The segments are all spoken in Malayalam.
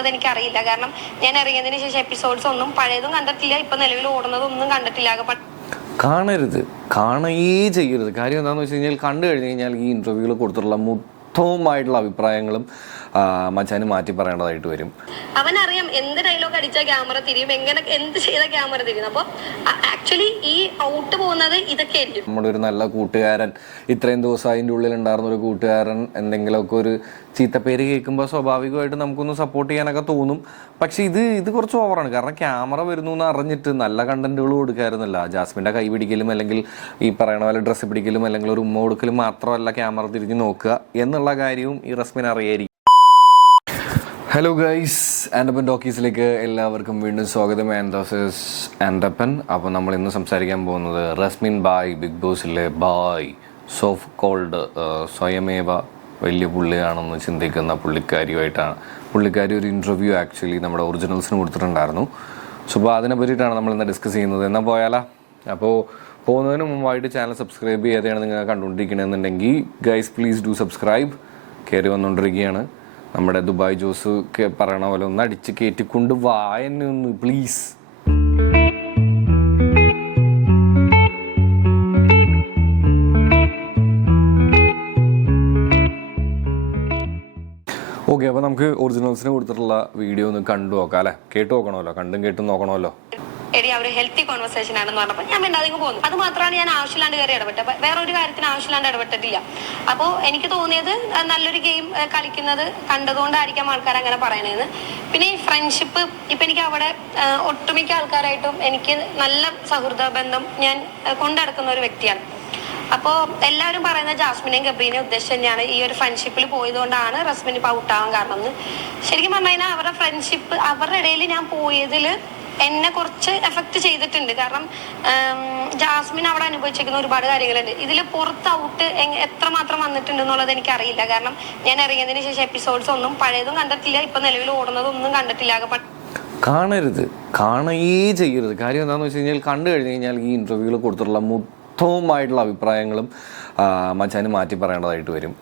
അതെനിക്കറിയില്ല. കാരണം ഞാൻ ഇറങ്ങിയതിന് ശേഷം എപ്പിസോഡ്സ് ഒന്നും പഴയതും കണ്ടിട്ടില്ല, ഇപ്പൊ നിലവിൽ ഓടുന്നതൊന്നും കണ്ടിട്ടില്ല. കാണരുത്, കാണുകയേ ചെയ്യരുത്. കാര്യം എന്താണെന്ന് വെച്ച് കഴിഞ്ഞാൽ കണ്ടു കഴിഞ്ഞ് കഴിഞ്ഞാൽ ഈ ഇൻ്റർവ്യൂകൾ കൊടുത്തിട്ടുള്ള മൊത്തവുമായിട്ടുള്ള അഭിപ്രായങ്ങളും മച്ചാന് മാറ്റി പറയേണ്ടതായിട്ട് വരും. അവനറിയാം എന്ത് ഡയലോഗ് അടിച്ചാൽ ക്യാമറ തിരിയും, എങ്ങനെ എന്ത് ചെയ്ത ക്യാമറ തിരിയും. അപ്പോൾ ആക്ച്വലി ഈ ഔട്ട് പോകുന്നത് ഇതൊക്കെ ആയിരിക്കും. നമ്മുടെ ഒരു നല്ല കൂട്ടുകാരൻ, ഇത്രയും ദിവസം അതിൻ്റെ ഉള്ളിൽ ഉണ്ടായിരുന്ന ഒരു കൂട്ടുകാരൻ എന്തെങ്കിലുമൊക്കെ ഒരു ചീത്തപ്പേര് കേൾക്കുമ്പോൾ സ്വാഭാവികമായിട്ട് നമുക്കൊന്ന് സപ്പോർട്ട് ചെയ്യാനൊക്കെ തോന്നും. പക്ഷെ ഇത് കുറച്ച് ഓവറാണ്. കാരണം ക്യാമറ വരുന്നു എന്ന് അറിഞ്ഞിട്ട് നല്ല കണ്ടന്റുകൾ കൊടുക്കായിരുന്നല്ല. ജാസ്മിൻ്റെ കൈ പിടിക്കലും അല്ലെങ്കിൽ ഈ പറയണ പോലെ ഡ്രസ്സ് പിടിക്കലും അല്ലെങ്കിൽ ഒരു ഉമ്മ കൊടുക്കലും മാത്രമല്ല ക്യാമറ തിരിഞ്ഞ് നോക്കുക എന്നുള്ള കാര്യവും ഈ റസ്മിൻ അറിയായിരിക്കും. ഹലോ ഗൈസ്, ആൻഡപ്പൻ ടോക്കീസിലേക്ക് എല്ലാവർക്കും വീണ്ടും സ്വാഗതം. ആൻഡപ്പൻ. അപ്പോൾ നമ്മൾ ഇന്ന് സംസാരിക്കാൻ പോകുന്നത് റസ്മിൻ ബായ്, ബിഗ് ബോസിലെ ബായ്, സോഫ് കോൾഡ് സ്വയമേവ വലിയ പുള്ളിയാണെന്ന് ചിന്തിക്കുന്ന പുള്ളിക്കാരിയുമായിട്ടാണ്. പുള്ളിക്കാരി ഒരു ഇൻ്റർവ്യൂ ആക്ച്വലി നമ്മുടെ ഒറിജിനൽസിന് കൊടുത്തിട്ടുണ്ടായിരുന്നു. സോ അപ്പോൾ അതിനെ പറ്റിയിട്ടാണ് നമ്മളിന്ന് ഡിസ്കസ് ചെയ്യുന്നത്. എന്നാൽ പോയാലോ? അപ്പോൾ പോകുന്നതിന് മുമ്പായിട്ട് ചാനൽ സബ്സ്ക്രൈബ് ചെയ്യാതെയാണ് നിങ്ങൾ കണ്ടുകൊണ്ടിരിക്കണമെന്നുണ്ടെങ്കിൽ ഗൈസ് പ്ലീസ് ഡു സബ്സ്ക്രൈബ്. കയറി വന്നുകൊണ്ടിരിക്കുകയാണ് നമ്മുടെ ദുബായ് ജോസ് പറയണ പോലെ ഒന്ന് അടിച്ച് കയറ്റിക്കൊണ്ട് വായന ഒന്ന് പ്ലീസ്. ഓക്കെ, അപ്പോൾ നമുക്ക് ഒറിജിനൽസിന് കൊടുത്തിട്ടുള്ള വീഡിയോ ഒന്ന് കണ്ടു നോക്കാം അല്ലേ? കേട്ടു നോക്കണമല്ലോ, കണ്ടും കേട്ടും നോക്കണമല്ലോ. എടി അവർ ഹെൽത്തി കോൺവെർസേഷൻ ആണെന്ന് പറഞ്ഞപ്പോൾ ഞാൻ മിണ്ടാതെ പോകുന്നു. അത് മാത്രമാണ് ഞാൻ ആവശ്യമില്ലാണ്ട് കയറി ഇടപെട്ടത്. വേറെ ഒരു കാര്യത്തിന് ആവശ്യമില്ലാണ്ട് ഇടപെട്ടിട്ടില്ല. അപ്പോൾ എനിക്ക് തോന്നിയത് നല്ലൊരു ഗെയിം കളിക്കുന്നത് കണ്ടതുകൊണ്ടായിരിക്കാം ആൾക്കാർ അങ്ങനെ പറയണതെന്ന്. പിന്നെ ഈ ഫ്രണ്ട്ഷിപ്പ്, ഇപ്പം എനിക്ക് അവിടെ ഒട്ടുമിക്ക ആൾക്കാരായിട്ടും എനിക്ക് നല്ല സൗഹൃദ ബന്ധം ഞാൻ കൊണ്ടുനടക്കുന്ന ഒരു വ്യക്തിയാണ്. അപ്പോൾ എല്ലാവരും പറയുന്നത് ജാസ്മിനെയും ഗബ്രീനെയും ഉദ്ദേശിച്ച് തന്നെയാണ് ഈ ഒരു ഫ്രണ്ട്ഷിപ്പിൽ പോയതുകൊണ്ടാണ് റസ്മിൻ ഇപ്പോൾ ഔട്ടാവാൻ കാരണം എന്ന്. ശരിക്കും പറഞ്ഞു കഴിഞ്ഞാൽ അവരുടെ ഫ്രണ്ട്ഷിപ്പ്, അവരുടെ ഇടയിൽ ഞാൻ പോയതിൽ എന്നെ കുറച്ച് എഫക്റ്റ് ചെയ്തിട്ടുണ്ട്. കാരണം ജാസ്മിൻ അവിടെ അനുഭവിച്ചിരിക്കുന്ന ഒരുപാട് കാര്യങ്ങളുണ്ട്. ഇതിൽ പുറത്ത് ഔട്ട് എത്രമാത്രം വന്നിട്ടുണ്ട് എന്നുള്ളത് എനിക്കറിയില്ല. കാരണം ഞാൻ ഇറങ്ങിയതിന് ശേഷം എപ്പിസോഡ്സ് ഒന്നും പഴയതും കണ്ടിട്ടില്ല, ഇപ്പൊ നിലവിൽ ഓടുന്നതൊന്നും കണ്ടിട്ടില്ല. കാണരുത്, കാണുകയേ ചെയ്യരുത്. കാര്യം എന്താണെന്ന് വെച്ച് കഴിഞ്ഞാൽ കണ്ടു കഴിഞ്ഞ് കഴിഞ്ഞാൽ ഈ ഇൻ്റർവ്യൂകൾ കൊടുത്തിട്ടുള്ള മൊത്തവുമായിട്ടുള്ള അഭിപ്രായങ്ങളും മച്ചാന് മാറ്റി പറയേണ്ടതായിട്ട് വരും.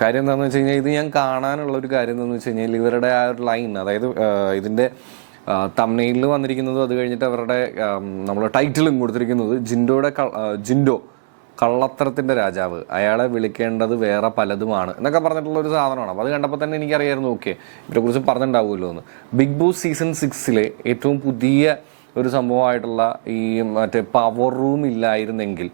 കാര്യം എന്താണെന്ന് വെച്ച് കഴിഞ്ഞാൽ ഇത് ഞാൻ കാണാനുള്ള ഒരു കാര്യം എന്താണെന്ന് വെച്ച് കഴിഞ്ഞാൽ ഇവരുടെ ആ ഒരു ലൈൻ, അതായത് ഇതിൻ്റെ തംബ്നെയിലിൽ വന്നിരിക്കുന്നത്, അത് കഴിഞ്ഞിട്ട് അവരുടെ നമ്മൾ ടൈറ്റിലും കൊടുത്തിരിക്കുന്നത് ജിൻഡോ കള്ളത്തരത്തിൻ്റെ രാജാവ്, അയാളെ വിളിക്കേണ്ടത് വേറെ പലതുമാണ് എന്നൊക്കെ പറഞ്ഞിട്ടുള്ള ഒരു സാധനമാണ്. അപ്പോൾ അത് കണ്ടപ്പോൾ തന്നെ എനിക്കറിയായിരുന്നു ഓക്കെ ഇവരെക്കുറിച്ച് പറഞ്ഞിട്ടുണ്ടാവുമല്ലോ എന്ന്. ബിഗ് ബോസ് സീസൺ 6 ഏറ്റവും പുതിയ ഒരു സംഭവമായിട്ടുള്ള ഈ മറ്റേ പവർ റൂം ഇല്ലായിരുന്നെങ്കിൽ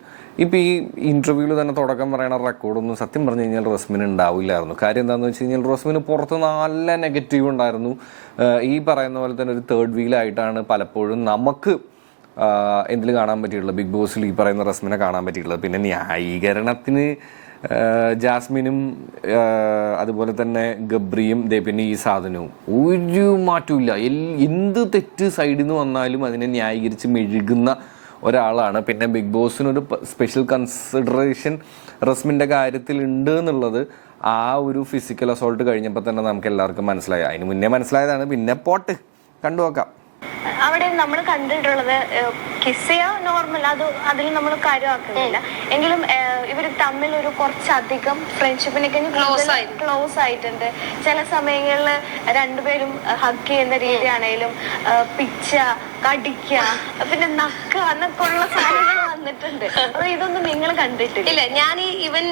ഇപ്പോൾ ഈ ഇൻ്റർവ്യൂവിൽ തന്നെ തുടക്കം പറയണ റെക്കോർഡൊന്നും സത്യം പറഞ്ഞു കഴിഞ്ഞാൽ റസ്മിന് ഉണ്ടാവില്ലായിരുന്നു. കാര്യം എന്താണെന്ന് വെച്ച് കഴിഞ്ഞാൽ റസ്മിന് പുറത്ത് നല്ല നെഗറ്റീവ് ഉണ്ടായിരുന്നു. ഈ പറയുന്ന പോലെ തന്നെ ഒരു തേർഡ് വീലായിട്ടാണ് പലപ്പോഴും നമുക്ക് എന്തിൽ കാണാൻ പറ്റിയിട്ടുള്ളത്, ബിഗ് ബോസിൽ ഈ പറയുന്ന റസ്മിനെ കാണാൻ പറ്റിയിട്ടുള്ളത്. പിന്നെ ന്യായീകരണത്തിന് ജാസ്മിനും അതുപോലെ തന്നെ ഗബ്രിയും പിന്നെ ഈ സാധനവും ഒരു മാറ്റമില്ല. എന്ത് തെറ്റ് സൈഡിൽ നിന്ന് വന്നാലും അതിനെ ന്യായീകരിച്ച് മെഴുകുന്ന ഒരാളാണ്. പിന്നെ ബിഗ് ബോസിനൊരു സ്പെഷ്യൽ കൺസിഡറേഷൻ റസ്മിൻ്റെ കാര്യത്തിൽ ഉണ്ട് എന്നുള്ളത് ആ ഒരു ഫിസിക്കൽ അസോൾട്ട് കഴിഞ്ഞപ്പോൾ തന്നെ നമുക്ക് എല്ലാവർക്കും മനസ്സിലായി. അതിന് മുന്നേ മനസ്സിലായതാണ്, പിന്നെ പോട്ട് കണ്ടു നോക്കാം. അവിടെ നമ്മൾ കണ്ടിട്ടുള്ളത് കിസ് ചെയ്യാ നോർമൽ, അതിൽ നമ്മൾ കാര്യമാക്കുന്നില്ല. എങ്കിലും ഇവർ തമ്മിൽ ഒരു കുറച്ചധികം ഫ്രണ്ട്ഷിപ്പിനൊക്കെ ക്ലോസ് ആയിട്ടുണ്ട്. ചില സമയങ്ങളിൽ രണ്ടുപേരും ഹഗ് ചെയ്യുന്ന രീതിയാണേലും പിച്ച, കടിക്കുക, പിന്നെ നക്ക എന്നൊക്കെ ഉള്ള സാധനങ്ങൾ വന്നിട്ടുണ്ട്. അപ്പൊ ഇതൊന്നും നിങ്ങൾ കണ്ടിട്ടില്ല? ഞാൻ ഇവൻ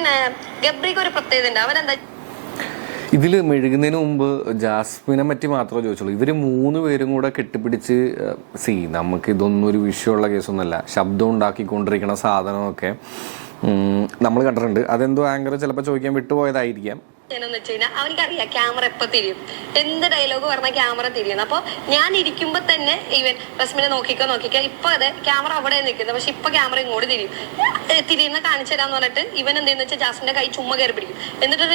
ഗബ്രിക്ക് ഒരു പ്രത്യേകത ഉണ്ട്. അവനെന്താ ഇതിൽ മെഴുകുന്നതിന് മുമ്പ് ജാസ്മിനെ പറ്റി മാത്രമേ ചോദിച്ചുള്ളൂ. ഇവർ 3 പേരും കൂടെ കെട്ടിപ്പിടിച്ച് നമുക്ക് ഇതൊന്നും ഒരു വിഷയമുള്ള കേസൊന്നുമല്ല. ശബ്ദം ഉണ്ടാക്കിക്കൊണ്ടിരിക്കുന്ന സാധനമൊക്കെ നമ്മൾ കണ്ടിട്ടുണ്ട്. അതെന്തോ ആങ്കർ ചിലപ്പോൾ ചോദിക്കാൻ വിട്ടുപോയതായിരിക്കാം. എന്ന് വെച്ച് കഴിഞ്ഞാൽ അവനിക്കറിയാം ക്യാമറ എപ്പോൾ തിരിയും, എന്ത് ഡയലോഗ് പറഞ്ഞാൽ ക്യാമറ തിരിയുന്നു. അപ്പോൾ ഞാൻ ഇരിക്കുമ്പോൾ തന്നെ ഇവൻ റസ്മിനെ നോക്കിക്കോ ഇപ്പൊ അതെ ക്യാമറ അവിടെ നിൽക്കുന്നത്, പക്ഷെ ഇപ്പൊ ക്യാമറ ഇങ്ങോട്ട് തിരിയുന്ന കാണിച്ചു തരാന്ന് പറഞ്ഞിട്ട് ഇവൻ എന്തെന്ന് വെച്ചാൽ ജാസ്മിന്റെ കൈ ചുമ്മാ കയറി പിടിക്കും. എന്നിട്ട്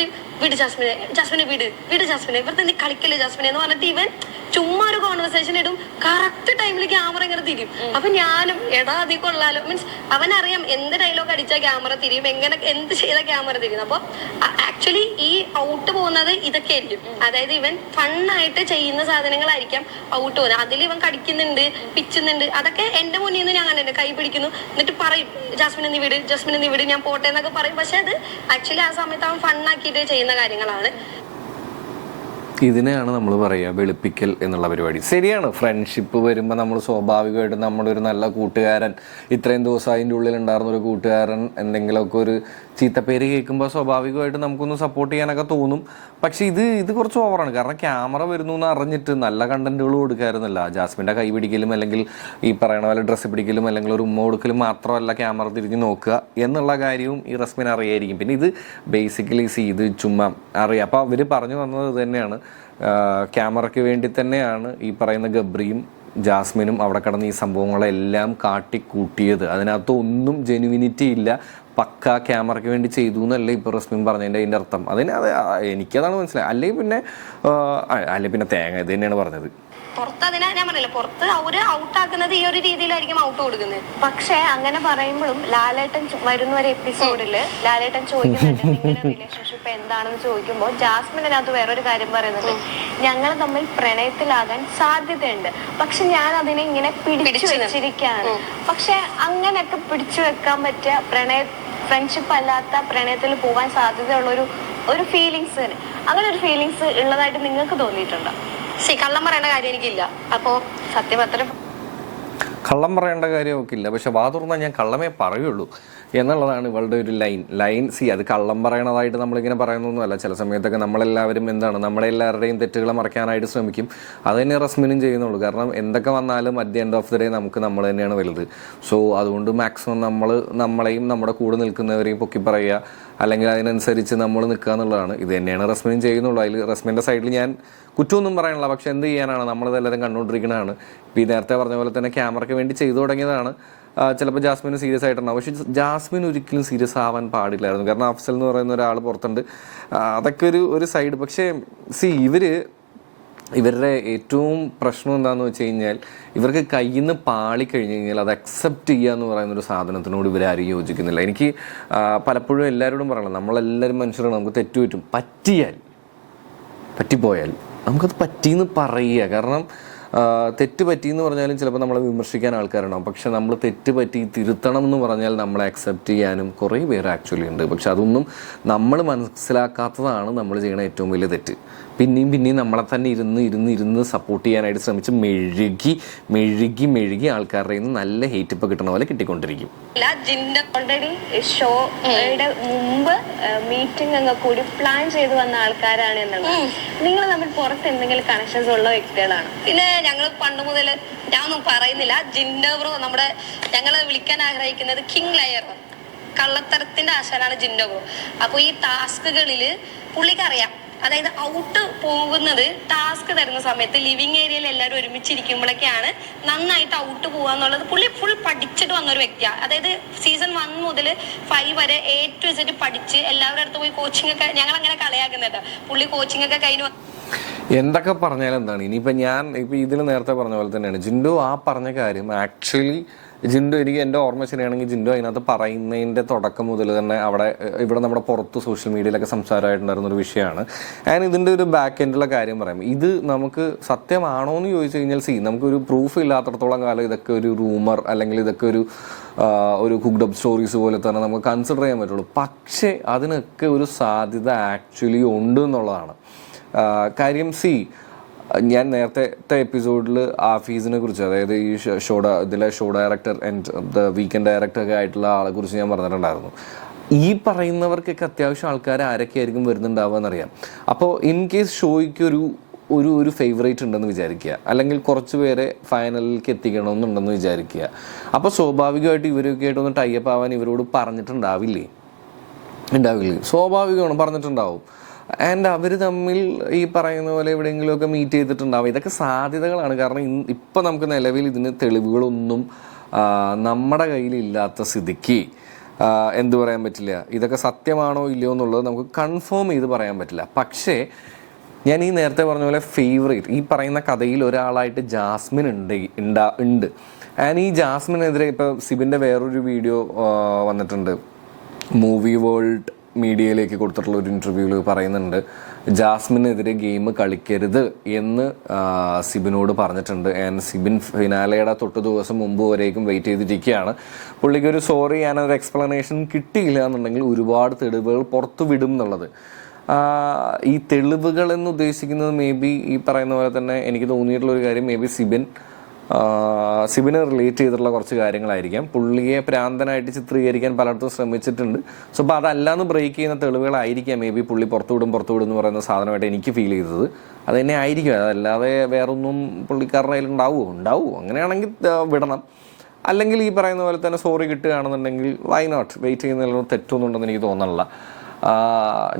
വിട് ജാസ്മിനെ വിട് ജാസ്മിനെ, ഇവിടുത്തെ നീ കളിക്കല്ലേ ജാസ്മിനെ എന്ന് പറഞ്ഞിട്ട് ഇവൻ ചുമ്മാ ഒരു കോൺവെർസേഷൻ ഇടും. കറക്റ്റ് ടൈമിൽ ക്യാമറ ഇങ്ങനെ തിരിയും. അപ്പൊ ഞാനും എടാ അതി കൊള്ളാലോ, മീൻസ് അവനറിയാം എന്ത് ഡയലോഗ് അടിച്ചാൽ ക്യാമറ തിരിയും, എങ്ങനെ എന്ത് ചെയ്താൽ ക്യാമറ തിരിയും. അപ്പൊ ആക്ച്വലി ഈ ഔട്ട് പോകുന്നത് ഇതൊക്കെ ആയിരിക്കും. അതായത് ഇവൻ ഫണ്ണായിട്ട് ചെയ്യുന്ന സാധനങ്ങളായിരിക്കാം ഔട്ട് പോകുന്നത്. അതിൽ ഇവൻ കടിക്കുന്നുണ്ട്, പിച്ചുന്നുണ്ട്, അതൊക്കെ എന്റെ മുന്നിൽ നിന്ന് ഞാൻ കണ്ടിട്ടുണ്ട്. കൈ പിടിക്കുന്നു, എന്നിട്ട് പറയും ജാസ്മിനെ നീ വിട് ഞാൻ പോട്ടെ എന്നൊക്കെ പറയും. പക്ഷെ അത് ആക്ച്വലി ആ സമയത്ത് അവൻ ഫണ്ണാക്കിയിട്ട് ചെയ്യുന്ന കാര്യങ്ങളാണ്. ഇതിനെയാണ് നമ്മൾ പറയുക വെളുപ്പിക്കൽ എന്നുള്ള പരിപാടി. ശരിയാണ്, ഫ്രണ്ട്ഷിപ്പ് വരുമ്പോൾ നമ്മൾ സ്വാഭാവികമായിട്ടും നമ്മുടെ ഒരു നല്ല കൂട്ടുകാരൻ, ഇത്രയും ദിവസം അതിൻ്റെ ഉള്ളിൽ ഉണ്ടായിരുന്ന ഒരു കൂട്ടുകാരൻ എന്തെങ്കിലുമൊക്കെ ഒരു ചീത്തപ്പേര് കേൾക്കുമ്പോൾ സ്വാഭാവികമായിട്ടും നമുക്കൊന്ന് സപ്പോർട്ട് ചെയ്യാനൊക്കെ തോന്നും. പക്ഷെ ഇത് കുറച്ച് ഓവറാണ്. കാരണം ക്യാമറ വരുന്നു എന്ന് അറിഞ്ഞിട്ട് നല്ല കണ്ടന്റുകൾ കൊടുക്കാറുന്നില്ല. ജാസ്മിൻ്റെ കൈ പിടിക്കലും അല്ലെങ്കിൽ ഈ പറയണ പോലെ ഡ്രസ്സ് പിടിക്കലും അല്ലെങ്കിൽ ഒരു ഉമ്മ കൊടുക്കലും മാത്രമല്ല ക്യാമറ തിരിഞ്ഞ് നോക്കുക എന്നുള്ള കാര്യവും ഈ റസ്മിൻ അറിയായിരിക്കും. പിന്നെ ഇത് ബേസിക്കലി ഇത് ചുമ്മാ അറിയാം. അപ്പോൾ അവർ പറഞ്ഞു വന്നത് ഇത് തന്നെയാണ്, ക്യാമറയ്ക്ക് വേണ്ടി തന്നെയാണ് ഈ പറയുന്ന ഗബ്രിയും ജാസ്മിനും അവിടെ കിടന്ന് ഈ സംഭവങ്ങളെല്ലാം കാട്ടിക്കൂട്ടിയത്. അതിനകത്ത് ഒന്നും ജെനുവിനിറ്റി ഇല്ല, പക്ക ക്യാമറയ്ക്ക് വേണ്ടി ചെയ്തു എന്നല്ലേ ഇപ്പോൾ റസ്മിൻ പറഞ്ഞതിൻ്റെ അതിൻ്റെ അർത്ഥം. എനിക്കതാണ് മനസ്സിലായത്. അല്ലെങ്കിൽ പിന്നെ തേങ്ങ ഇത് തന്നെയാണ് പറഞ്ഞത്. പുറത്ത് അതിനെ ഞാൻ പറഞ്ഞില്ല, പുറത്ത് അവര് ഔട്ടാക്കുന്നത് ഈ ഒരു രീതിയിലായിരിക്കും ഔട്ട് കൊടുക്കുന്നത്. പക്ഷെ അങ്ങനെ പറയുമ്പോഴും ലാലേട്ടൻ വരുന്ന ഒരു എപ്പിസോഡില് ലാലേട്ടൻ ചോദിക്കുന്നുണ്ട് നിങ്ങളുടെ റിലേഷൻഷിപ്പ് എന്താണെന്ന് ചോദിക്കുമ്പോൾ ജാസ്മിൻ അതിനകത്ത് വേറൊരു കാര്യം പറയുന്നുണ്ട്, ഞങ്ങൾ തമ്മിൽ പ്രണയത്തിലാകാൻ സാധ്യതയുണ്ട്, പക്ഷെ ഞാൻ അതിനെ ഇങ്ങനെ പിടിച്ചു വെച്ചിരിക്കുകയാണ്. പക്ഷെ അങ്ങനെയൊക്കെ പിടിച്ചു വെക്കാൻ പറ്റിയ ഫ്രണ്ട്ഷിപ്പ് അല്ലാത്ത പ്രണയത്തിൽ പോകാൻ സാധ്യതയുള്ള ഒരു ഫീലിങ്സ്, അങ്ങനെ ഒരു ഫീലിങ്സ് ഉള്ളതായിട്ട് നിങ്ങൾക്ക് തോന്നിയിട്ടുണ്ടോ? കള്ളം പറയേണ്ട കാര്യം എനിക്കില്ല. അപ്പോ സത്യം അത്ര കള്ളം പറയേണ്ട കാര്യമൊക്കെ ഇല്ല, പക്ഷെ വാ തുറന്നാൽ ഞാൻ കള്ളമേ പറയുള്ളൂ എന്നുള്ളതാണ് ഇവളുടെ ഒരു ലൈൻ. അത് കള്ളം പറയണതായിട്ട് നമ്മളിങ്ങനെ പറയുന്നൊന്നുമല്ല. ചില സമയത്തൊക്കെ നമ്മളെല്ലാവരും നമ്മുടെ എല്ലാവരുടെയും തെറ്റുകളെ മറയ്ക്കാനായിട്ട് ശ്രമിക്കും. അത് തന്നെ റസ്മിനും ചെയ്യുന്നുള്ളൂ. കാരണം എന്തൊക്കെ വന്നാലും at the end of the day നമുക്ക് നമ്മൾ തന്നെയാണ് വലുത്. സോ അതുകൊണ്ട് മാക്സിമം നമ്മളെയും നമ്മുടെ കൂടെ നിൽക്കുന്നവരെയും പൊക്കി പറയുക, അല്ലെങ്കിൽ അതിനനുസരിച്ച് നമ്മൾ നിൽക്കുക എന്നുള്ളതാണ്. ഇത് തന്നെയാണ് റസ്മിനും ചെയ്യുന്നുള്ളൂ. അതിൽ റസ്മിൻ്റെ സൈഡിൽ ഞാൻ കുറ്റമൊന്നും പറയാനില്ല. പക്ഷെ എന്ത് ചെയ്യാനാണ്, നമ്മളിതെല്ലാവരും കണ്ടുകൊണ്ടിരിക്കുന്നതാണ്. ഇപ്പോൾ ഈ നേരത്തെ പറഞ്ഞ പോലെ തന്നെ ക്യാമറയ്ക്ക് വേണ്ടി ചെയ്തു തുടങ്ങിയതാണ്. ചിലപ്പോൾ ജാസ്മിന് സീരിയസ് ആയിട്ടുണ്ടാവും, പക്ഷെ ജാസ്മിൻ ഒരിക്കലും സീരിയസ് ആവാൻ പാടില്ലായിരുന്നു. കാരണം അഫ്സൽ എന്ന് പറയുന്ന ഒരാൾ പുറത്തുണ്ട്, അതൊക്കെ ഒരു സൈഡ്. പക്ഷേ ഇവരുടെ ഏറ്റവും പ്രശ്നം എന്താണെന്ന് വെച്ച് കഴിഞ്ഞാൽ, ഇവർക്ക് കയ്യിൽ നിന്ന് പാളിക്കഴിഞ്ഞ് കഴിഞ്ഞാൽ അത് അക്സെപ്റ്റ് ചെയ്യുക എന്ന് പറയുന്നൊരു സാധനത്തിനോട് ഇവരാരും യോജിക്കുന്നില്ല. എനിക്ക് പലപ്പോഴും എല്ലാവരോടും പറയണം, നമ്മളെല്ലാവരും മനുഷ്യരാണ്, നമുക്ക് തെറ്റുപറ്റും. പറ്റിപ്പോയാൽ നമുക്കത് പറ്റിയെന്ന് പറയുക. കാരണം തെറ്റ് പറ്റിയെന്ന് പറഞ്ഞാലും ചിലപ്പോൾ നമ്മളെ വിമർശിക്കാൻ ആൾക്കാരുണ്ടാവും. പക്ഷെ നമ്മൾ തെറ്റ് പറ്റി തിരുത്തണം എന്ന് പറഞ്ഞാൽ നമ്മളെ അക്സെപ്റ്റ് ചെയ്യാനും കുറേ പേര് ആക്ച്വലി ഉണ്ട്. പക്ഷെ അതൊന്നും നമ്മൾ മനസ്സിലാക്കാത്തതാണ് നമ്മൾ ചെയ്യുന്ന ഏറ്റവും വലിയ തെറ്റ്. പിന്നെയും നമ്മളെ തന്നെ ഇരുന്ന് സപ്പോർട്ട് ചെയ്യാനായിട്ട് ശ്രമിച്ച് മെഴുകി ആൾക്കാരുടെ നല്ല ഹേറ്റ് ഇപ്പം കിട്ടണ പോലെ കിട്ടിക്കൊണ്ടിരിക്കും. ഓൾറെഡി ഷോയുടെ മുമ്പ് മീറ്റിംഗ് അങ്ങ് കൂടി പ്ലാൻ ചെയ്ത് വന്ന ആൾക്കാരാണ് എന്നുള്ളത്. നിങ്ങൾ തമ്മിൽ പുറത്ത് എന്തെങ്കിലും കണക്ഷൻസ് ഉള്ള വ്യക്തികളാണ്? പിന്നെ ഞങ്ങൾ പണ്ട് മുതൽ, ഞാനൊന്നും പറയുന്നില്ല, ജിൻഡോ ബ്രോ ഞങ്ങളെ വിളിക്കാൻ ആഗ്രഹിക്കുന്നത് കിങ് ലയർ, കള്ളത്തരത്തിന്റെ ആശാനാണ് ജിൻഡോ ബ്രോ. അപ്പൊ ഈ ടാസ്കുകളില് പുള്ളിക്കറിയാം, അതായത് ഔട്ട് പോകുന്നത് ടാസ്ക് തരുന്ന സമയത്ത് ലിവിങ് ഏരിയയിൽ എല്ലാവരും ഒരുമിച്ചിരിക്കുമ്പോഴൊക്കെയാണ് നന്നായിട്ട് ഔട്ട് പോവാന്നുള്ളത് പുള്ളി ഫുൾ പഠിച്ചിട്ട് വന്നൊരു വ്യക്തിയാണ്. അതായത് സീസൺ 1 മുതൽ 5 വരെ A to Z പഠിച്ച് എല്ലാവരുടെ അടുത്ത് പോയി കോച്ചിങ് ഒക്കെ, ഞങ്ങൾ അങ്ങനെ കളയാക്കുന്നുണ്ട്. പുള്ളി കോച്ചിങ് ഒക്കെ കഴിഞ്ഞു. എന്തൊക്കെ പറഞ്ഞാലും എന്താണ്, ഇനിയിപ്പോൾ ഇതിൽ നേരത്തെ പറഞ്ഞ പോലെ തന്നെയാണ് ജിൻഡോ ആ പറഞ്ഞ കാര്യം. ആക്ച്വലി എനിക്ക് എൻ്റെ ഓർമ്മ ശരിയാണെങ്കിൽ ജിൻഡോ അതിനകത്ത് പറയുന്നതിൻ്റെ തുടക്കം മുതൽ തന്നെ ഇവിടെ നമ്മുടെ പുറത്ത് സോഷ്യൽ മീഡിയയിലൊക്കെ സംസാരമായിട്ടുണ്ടായിരുന്നൊരു വിഷയമാണ്. ആൻഡ് ഇതിൻ്റെ ഒരു ബാക്ക് എൻഡിലുള്ള കാര്യം പറയാം. ഇത് നമുക്ക് സത്യമാണോ എന്ന് ചോദിച്ചു കഴിഞ്ഞാൽ നമുക്കൊരു പ്രൂഫ് ഇല്ലാത്തടത്തോളം കാലം ഇതൊക്കെ ഒരു റൂമർ അല്ലെങ്കിൽ ഇതൊക്കെ ഒരു കുക്ക്ഡ് അപ്പ് സ്റ്റോറീസ് പോലെ തന്നെ നമുക്ക് കൺസിഡർ ചെയ്യാൻ പറ്റുള്ളൂ. പക്ഷേ അതിനൊക്കെ ഒരു സാധ്യത ആക്ച്വലി ഉണ്ട് എന്നുള്ളതാണ് കാര്യം. ഞാൻ നേരത്തെ എപ്പിസോഡിൽ ആഫീസിനെ കുറിച്ച്, അതായത് ഈ show director and the weekend director ഒക്കെ ആയിട്ടുള്ള ആളെ കുറിച്ച് ഞാൻ പറഞ്ഞിട്ടുണ്ടായിരുന്നു. ഈ പറയുന്നവർക്കൊക്കെ അത്യാവശ്യം ആൾക്കാർ ആരൊക്കെയായിരിക്കും വരുന്നുണ്ടാവുക എന്നറിയാം. അപ്പോൾ ഇൻ കേസ് ഷോയ്ക്ക് ഒരു ഫേവറേറ്റ് ഉണ്ടെന്ന് വിചാരിക്കുക, അല്ലെങ്കിൽ കുറച്ച് പേരെ ഫൈനലിലേക്ക് എത്തിക്കണമെന്നുണ്ടെന്ന് വിചാരിക്കുക. അപ്പോൾ സ്വാഭാവികമായിട്ട് ഇവരൊക്കെ ആയിട്ടൊന്ന് ടൈപ്പ് ആവാൻ ഇവരോട് പറഞ്ഞിട്ടുണ്ടാവില്ലേ? സ്വാഭാവികമാണ്, പറഞ്ഞിട്ടുണ്ടാവും. ആൻഡ് അവർ തമ്മിൽ ഈ പറയുന്ന പോലെ എവിടെയെങ്കിലുമൊക്കെ മീറ്റ് ചെയ്തിട്ടുണ്ടാവും. ഇതൊക്കെ സാധ്യതകളാണ്. കാരണം ഇപ്പം നമുക്ക് നിലവിൽ ഇതിന് തെളിവുകളൊന്നും നമ്മുടെ കയ്യിലില്ലാത്ത സ്ഥിതിക്ക് എന്തു പറയാൻ പറ്റില്ല. ഇതൊക്കെ സത്യമാണോ ഇല്ലയോ എന്നുള്ളത് നമുക്ക് കൺഫേം ചെയ്ത് പറയാൻ പറ്റില്ല. പക്ഷേ ഞാൻ ഈ നേരത്തെ പറഞ്ഞ പോലെ ഫേവറേറ്റ് ഈ പറയുന്ന കഥയിൽ ഒരാളായിട്ട് ജാസ്മിൻ ഉണ്ട്. ആൻഡ് ഈ ജാസ്മിനെതിരെ ഇപ്പോൾ സിബിൻ്റെ വേറൊരു വീഡിയോ വന്നിട്ടുണ്ട്. മൂവി വേൾഡ് മീഡിയയിലേക്ക് കൊടുത്തിട്ടുള്ള ഒരു ഇൻ്റർവ്യൂവിൽ പറയുന്നുണ്ട്, ജാസ്മിനെതിരെ ഗെയിം കളിക്കരുത് എന്ന് സിബിനോട് പറഞ്ഞിട്ടുണ്ട്. ആൻഡ് സിബിൻ ഫിനാലയുടെ തൊട്ട് ദിവസം മുമ്പ് വരേക്കും വെയിറ്റ് ചെയ്തിരിക്കുകയാണ്. പുള്ളിക്കൊരു സോറി, ഞാനൊരു എക്സ്പ്ലനേഷൻ കിട്ടിയില്ല എന്നുണ്ടെങ്കിൽ ഒരുപാട് തെളിവുകൾ പുറത്തു വിടും എന്നുള്ളത്. ഈ തെളിവുകൾ എന്ന് ഉദ്ദേശിക്കുന്നത് മേ ബി ഈ പറയുന്ന പോലെ തന്നെ എനിക്ക് തോന്നിയിട്ടുള്ള ഒരു കാര്യം മേ ബി സിബിന് റിലേറ്റ് ചെയ്തിട്ടുള്ള കുറച്ച് കാര്യങ്ങളായിരിക്കാം. പുള്ളിയെ പ്രാന്തനായിട്ട് ചിത്രീകരിക്കാൻ പലയിടത്തും ശ്രമിച്ചിട്ടുണ്ട്. സോ അപ്പോൾ അതല്ലാന്ന് ബ്രേക്ക് ചെയ്യുന്ന തെളിവുകളായിരിക്കാം മേ ബി പുള്ളി പുറത്തുവിടും എന്ന് പറയുന്ന സാധനമായിട്ട് എനിക്ക് ഫീൽ ചെയ്തത്. അത് തന്നെ ആയിരിക്കും, അതല്ലാതെ വേറൊന്നും പുള്ളിക്കാരുടെ കയ്യിൽ ഉണ്ടാവുമോ അങ്ങനെയാണെങ്കിൽ വിടണം. അല്ലെങ്കിൽ ഈ പറയുന്ന പോലെ തന്നെ സോറി കിട്ടുകയാണെന്നുണ്ടെങ്കിൽ വൈ നോട്ട്, വെയിറ്റ് ചെയ്യുന്നതിലൊന്നും തെറ്റൊന്നുണ്ടെന്ന് എനിക്ക് തോന്നണില്ല.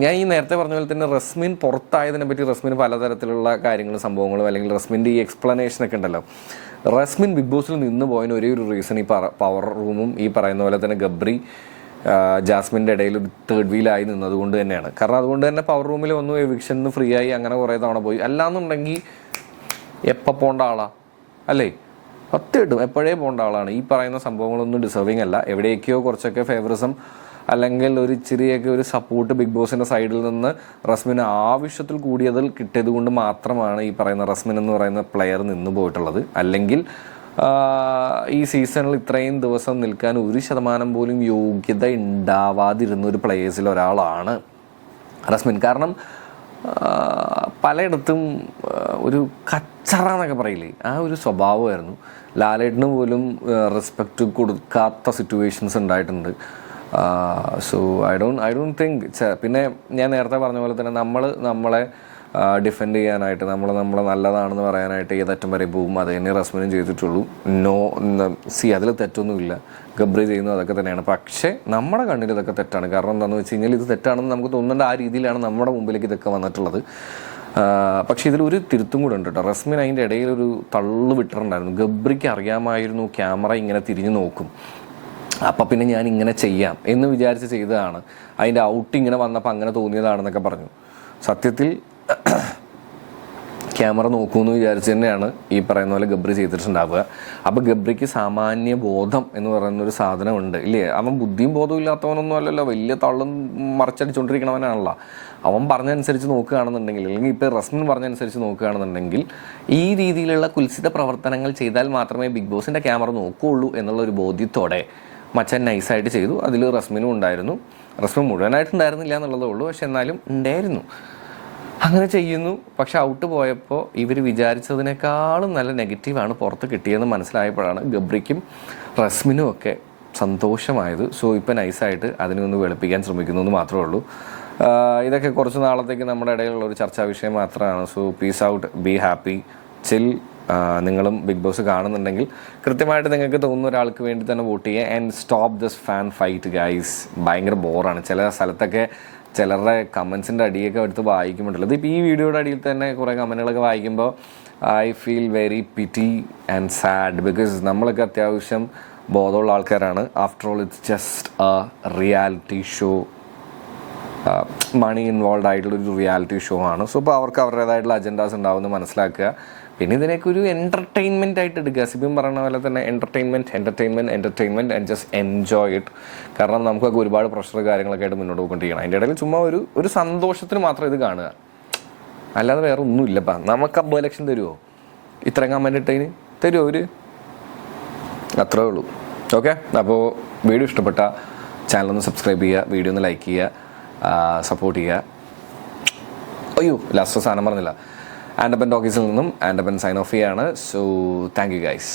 ഞാൻ ഈ നേരത്തെ പറഞ്ഞ പോലെ തന്നെ റസ്മിൻ പുറത്തായതിനെ പറ്റി റസ്മിന് പലതരത്തിലുള്ള കാര്യങ്ങളും സംഭവങ്ങളും അല്ലെങ്കിൽ റസ്മിൻ്റെ ഈ എക്സ്പ്ലനേഷനൊക്കെ ഉണ്ടല്ലോ. റസ്മിൻ ബിഗ് ബോസിൽ നിന്ന് പോയതിന് ഒരേ ഒരു റീസൺ ഈ പവർ റൂമും ഈ പറയുന്ന പോലെ തന്നെ ഗബ്രി ജാസ്മിൻ്റെ ഇടയിൽ ഒരു തേർഡ് വീലായി നിന്നതുകൊണ്ട് തന്നെയാണ്. കാരണം അതുകൊണ്ട് തന്നെ പവർ റൂമിൽ വന്നു, എവിക്ഷന് ഫ്രീ ആയി, അങ്ങനെ കുറേ തവണ പോയി. അല്ലാന്നുണ്ടെങ്കിൽ എപ്പോൾ പോകേണ്ട ആളാ അല്ലേ? സത്യമായിട്ടും എപ്പോഴേ പോകേണ്ട ആളാണ്. ഈ പറയുന്ന സംഭവങ്ങളൊന്നും ഡിസേർവിങ് അല്ല. എവിടേക്കോ കുറച്ചൊക്കെ ഫേവറിസം അല്ലെങ്കിൽ ഒരു ഇച്ചിരിയൊക്കെ ഒരു സപ്പോർട്ട് ബിഗ് ബോസിൻ്റെ സൈഡിൽ നിന്ന് റസ്മിന് ആവശ്യത്തിൽ കൂടിയതിൽ കിട്ടിയത് കൊണ്ട് മാത്രമാണ് ഈ പറയുന്ന റസ്മിൻ എന്ന് പറയുന്ന പ്ലെയർ നിന്ന് പോയിട്ടുള്ളത്. അല്ലെങ്കിൽ ഈ സീസണിൽ ഇത്രയും ദിവസം നിൽക്കാൻ 1% പോലും യോഗ്യത ഉണ്ടാവാതിരുന്ന ഒരു പ്ലേയേഴ്സിൽ ഒരാളാണ് റസ്മിൻ. കാരണം പലയിടത്തും ഒരു കച്ചറ എന്നൊക്കെ പറയില്ലേ, ആ ഒരു സ്വഭാവമായിരുന്നു. ലാലേട്ടന് പോലും റെസ്പെക്റ്റ് കൊടുക്കാത്ത സിറ്റുവേഷൻസ് ഉണ്ടായിട്ടുണ്ട്. So I don't think. പിന്നെ ഞാൻ നേരത്തെ പറഞ്ഞ പോലെ തന്നെ നമ്മളെ ഡിഫെൻഡ് ചെയ്യാനായിട്ട് നമ്മളെ നല്ലതാണെന്ന് പറയാനായിട്ട് ഏതറ്റം വരെ പോകും. അത് തന്നെ റസ്മിനും ചെയ്തിട്ടുള്ളൂ. അതിൽ തെറ്റൊന്നുമില്ല. ഗബ്രി ചെയ്യുന്നത് അതൊക്കെ തന്നെയാണ്. പക്ഷേ നമ്മുടെ കണ്ണിൽ ഇതൊക്കെ തെറ്റാണ്. കാരണം എന്താണെന്ന് വെച്ച് കഴിഞ്ഞാൽ ഇത് തെറ്റാണെന്ന് നമുക്ക് തോന്നേണ്ട ആ രീതിയിലാണ് നമ്മുടെ മുമ്പിലേക്ക് ഇതൊക്കെ വന്നിട്ടുള്ളത്. പക്ഷേ ഇതിലൊരു തിരുത്തും കൂടെ ഉണ്ട് കേട്ടോ. റസ്മിൻ അതിൻ്റെ ഇടയിലൊരു തള്ളു വിട്ടിട്ടുണ്ടായിരുന്നു. ഗബ്രിക്ക് അറിയാമായിരുന്നു ക്യാമറ ഇങ്ങനെ തിരിഞ്ഞു നോക്കും, അപ്പം പിന്നെ ഞാൻ ഇങ്ങനെ ചെയ്യാം എന്ന് വിചാരിച്ച് ചെയ്തതാണ്. അതിൻ്റെ ഔട്ട് ഇങ്ങനെ വന്നപ്പോൾ അങ്ങനെ തോന്നിയതാണെന്നൊക്കെ പറഞ്ഞു. സത്യത്തിൽ ക്യാമറ നോക്കുമെന്ന് വിചാരിച്ച് തന്നെയാണ് ഈ പറയുന്ന പോലെ ഗബ്രി ചെയ്തിട്ടുണ്ടാവുക. അപ്പോൾ ഗബ്രിക്ക് സാമാന്യ ബോധം എന്ന് പറയുന്നൊരു സാധനമുണ്ട് ഇല്ലേ? അവൻ ബുദ്ധിയും ബോധവും ഇല്ലാത്തവനൊന്നും അല്ലല്ലോ, വലിയ തള്ളും മറിച്ചടിച്ചുകൊണ്ടിരിക്കണവനാണല്ലോ. അവൻ പറഞ്ഞനുസരിച്ച് നോക്കുകയാണെന്നുണ്ടെങ്കിൽ, അല്ലെങ്കിൽ ഇപ്പോൾ റസ്മിൻ പറഞ്ഞനുസരിച്ച് നോക്കുകയാണെന്നുണ്ടെങ്കിൽ ഈ രീതിയിലുള്ള കുൽസിത പ്രവർത്തനങ്ങൾ ചെയ്താൽ മാത്രമേ ബിഗ് ബോസിൻ്റെ ക്യാമറ നോക്കുകയുള്ളൂ എന്നുള്ളൊരു ബോധ്യത്തോടെ മച്ചാൻ നൈസായിട്ട് ചെയ്തു. അതിൽ റസ്മിനും ഉണ്ടായിരുന്നു. റസ്മിൻ മുഴുവനായിട്ടുണ്ടായിരുന്നില്ല എന്നുള്ളതേ ഉള്ളൂ, പക്ഷെ എന്നാലും ഉണ്ടായിരുന്നു. അങ്ങനെ ചെയ്യുന്നു. പക്ഷെ ഔട്ട് പോയപ്പോൾ ഇവർ വിചാരിച്ചതിനേക്കാളും നല്ല നെഗറ്റീവാണ് പുറത്ത് കിട്ടിയതെന്ന് മനസ്സിലായപ്പോഴാണ് ഗബ്രിക്കും റസ്മിനും ഒക്കെ സന്തോഷമായത്. സോ ഇപ്പം നൈസായിട്ട് അതിനെ ഒന്ന് വെളുപ്പിക്കാൻ ശ്രമിക്കുന്നു എന്ന് മാത്രമേ ഉള്ളൂ. ഇതൊക്കെ കുറച്ച് നാളത്തേക്ക് നമ്മുടെ ഇടയിലുള്ള ഒരു ചർച്ചാ വിഷയം മാത്രമാണ്. So peace out, be happy, chill. നിങ്ങളും ബിഗ് ബോസ് കാണുന്നുണ്ടെങ്കിൽ കൃത്യമായിട്ട് നിങ്ങൾക്ക് തോന്നുന്ന ഒരാൾക്ക് വേണ്ടി തന്നെ വോട്ട് ചെയ്യുക. And stop this fan fight guys. ഭയങ്കര ബോറാണ്. ചില സ്ഥലത്തൊക്കെ ചിലരുടെ കമൻസിൻ്റെ അടിയൊക്കെ എടുത്ത് വായിക്കുമ്പോഴല്ലോ. ഇതിപ്പോൾ ഈ വീഡിയോയുടെ അടിയിൽ തന്നെ കുറേ കമൻറ്റുകളൊക്കെ വായിക്കുമ്പോൾ I feel very pity and sad. Because നമ്മളൊക്കെ അത്യാവശ്യം ബോധമുള്ള ആൾക്കാരാണ്. After all it's just a reality show. Money involve ആയിട്ടുള്ളൊരു റിയാലിറ്റി ഷോ ആണ്. സോ ഇപ്പോൾ അവർക്ക് അവരുടേതായിട്ടുള്ള അജൻഡാസ് ഉണ്ടാവുമെന്ന് മനസ്സിലാക്കുക. പിന്നെ ഇതിനൊക്കെ ഒരു എൻ്റർടൈൻമെൻ്റ് ആയിട്ട് എടുക്കുക. സിബിൻ പറയുന്ന പോലെ തന്നെ entertainment and just enjoy it. കാരണം നമുക്കൊക്കെ ഒരുപാട് പ്രഷർ കാര്യങ്ങളൊക്കെ ആയിട്ട് മുന്നോട്ട് പോയിക്കൊണ്ടിരിക്കണം. അതിൻ്റെ ഇടയിൽ ചുമ്മാ ഒരു സന്തോഷത്തിന് മാത്രം ഇത് കാണുക, അല്ലാതെ വേറെ ഒന്നുമില്ലപ്പാ. നമുക്ക് 50 ലക്ഷം തരുമോ ഇത്രയും കമൻറ്റ് ഇട്ടതിന്? തരുമോ അവർ? അത്രേ ഉള്ളൂ. ഓക്കെ, അപ്പോൾ വീഡിയോ ഇഷ്ടപ്പെട്ട ചാനലൊന്ന് സബ്സ്ക്രൈബ് ചെയ്യുക, വീഡിയോ ഒന്ന് ലൈക്ക് ചെയ്യുക, സപ്പോർട്ട് ചെയ്യുക. അയ്യോ, ലാസ്റ്റ് സാധനം പറഞ്ഞില്ല. ആൻഡപ്പൻ ടോക്കീസിൽ നിന്നും ആൻഡപ്പൻ സൈൻ ഓഫ് ചെയ്യാണ്. So thank you guys.